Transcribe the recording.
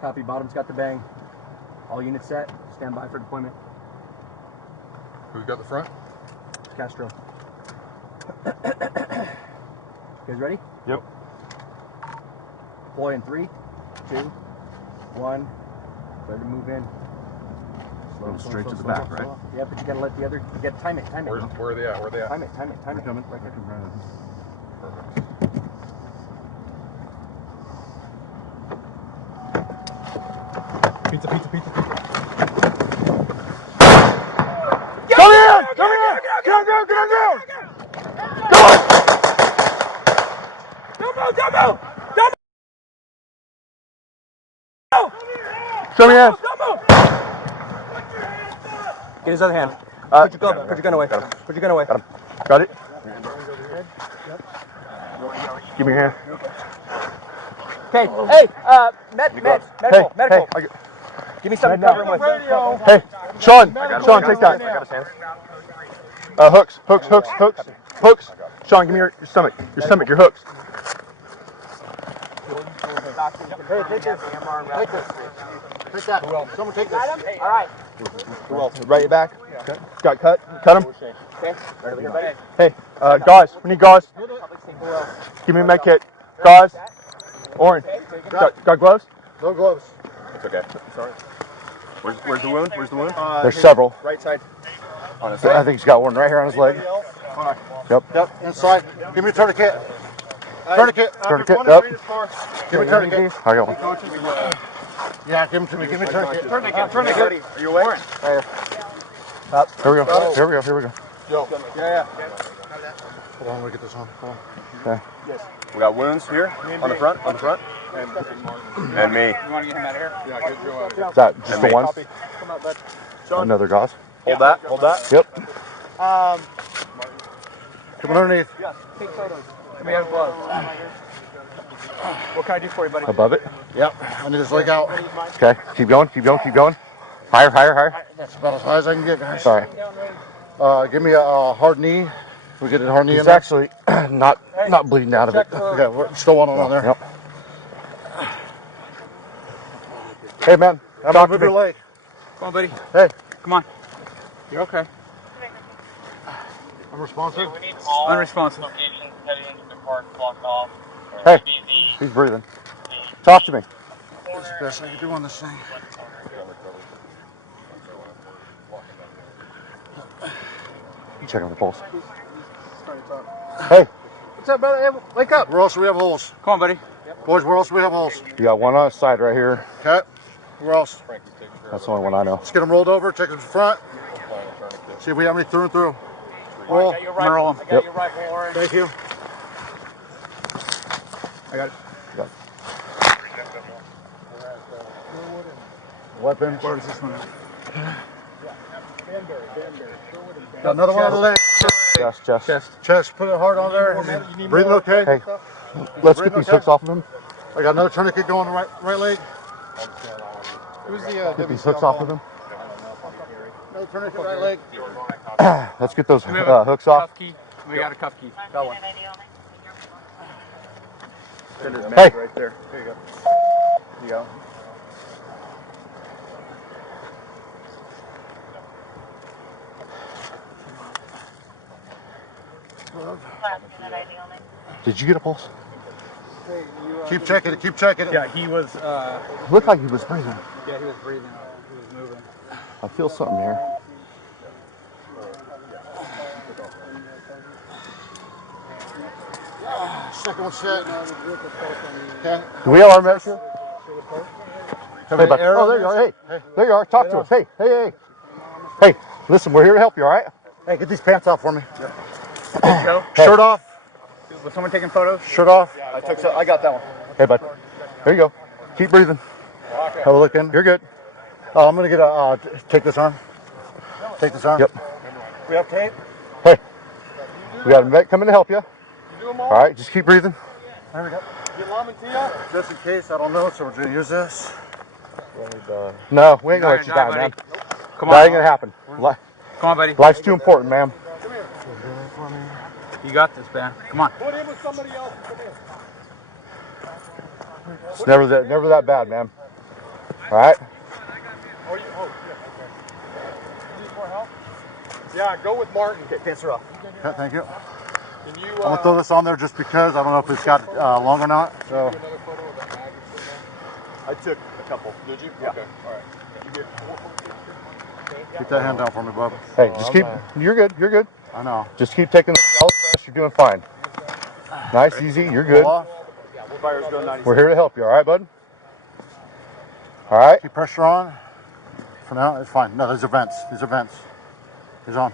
Copy, bottom's got the bang. All units set, stand by for deployment. Who's got the front? Castro. You guys ready? Yep. Deploy in 3, 2, 1. Ready to move in. Slow, straight to the back, right? Yeah, but you gotta let the other, you gotta time it. Where are they at? Where are they at? Time it. We're coming. Right there. Perfect. Pizza. Come here! Come here! Get on! Don't show me hands. Get his other hand. Put your gun away. Put your gun away. Got him. Got it? Give me your hand. Okay. Hey, medical. Hey. Give me something to cover him with. Hey, Sean, take that. Hooks. Sean, give me your stomach. Your hooks. Hey, take this. Take that. Someone take this. All right. Who else? Right your back. Okay. Got cut. Cut him. Okay. Hey, guys, we need gauze. Give me a med kit. Gauze. Orange. Got gloves? No gloves. It's okay. Sorry. Where's the wound? There's several. Right side. On his I think he's got one right here on his leg. Yep. Inside. Give me a tourniquet. Tourniquet. Yep. Give me a tourniquet. I got one. Yeah, give him to me. Give me a tourniquet. Tourniquet. Are you aware? Here we go. Yo. Yeah. Hold on, let me get this on. Hold on. Okay. We got wounds here on the front. And me. You want to get him out of here? Yeah, get Joe out of here. Is that just the one? Come out, bud. Another gauze? Hold that. Yep. Come underneath. Yeah, take photos. Let me have gloves. What can I do for you, buddy? Above it? Yep. I need his leg out. Okay. Keep going. Higher. That's about as high as I can get, guys. Sorry. Give me a hard knee. We get a hard knee He's in there. actually not bleeding out of it. Okay, we're still one on there. Yep. Hey, man. Talk to Move me. your leg. Come on, buddy. Hey. Come on. You're okay. I'm responsive. Unresponsive. Hey. He's breathing. Talk to me. That's the best I can do on this thing. Check on the pulse. Hey. What's up, brother? Hey, wake up. Where else do we have holes? Come on, buddy. Boys, where else do we have holes? You got one on the side right here. Okay. Where else? That's the only one I know. Let's get them rolled over. Take them to the front. See if we have any through and through. Roll. I'm gonna roll him. Yep. Your rifle, Orange. Thank you. I got it. Weapon. Where is this one? Got another one on the leg. Chest. Put it hard on there. Breathing okay? Hey, let's get these hooks off of him. I got another tourniquet going on the right leg. Get these hooks off of him. Another tourniquet right leg. Let's get those hooks off. Cuff key. We got a cuff key. Got one. Hey. Right there. There you go. There you go. Did you get a pulse? Keep checking it. Keep checking it. Yeah, he was. Looked like he was breathing. Yeah, he was breathing. He was moving. I feel something here. Second one set. Okay. Do we have our meds here? Have Hey, any bud. air Oh, on there you this? are. Hey, there you are. Talk to us. Hey, listen, we're here to help you, all right? Hey, get these pants off for me. Go. Shirt off. Was someone taking photos? Shirt off. I got that one. Hey, bud. There you go. Keep breathing. Have a look in. You're good. I'm gonna get a. Take this arm. Take this arm. Yep. We have tape. Hey, we got a vet coming to help you. All right, just keep breathing. There we go. Just in case, I don't know, so we're gonna use this. No, we ain't gonna let you die, man. Come on. That ain't gonna happen. Come on, buddy. Life's too important, man. You got this, man. Come on. Put him with somebody else. Come It's never that bad, man. All right. Oh, yeah, okay. You need more help? Yeah, go with Martin. Okay, pants are off. Okay, thank you. Can you, I'm gonna throw this on there just because I don't know if it's got lung or not. So. I took a couple. Did you? Yeah. Okay. All right. Did you get 4 Keep that hand down for me, bub. Hey, just keep. You're good. You're good. I know. Just keep taking the shells fast. You're doing fine. Nice, easy. You're good. Fire's going 90. We're here to help you. All right, bud? All right. Keep pressure on. For now, it's fine. No, these are vents. These are vents. He's on.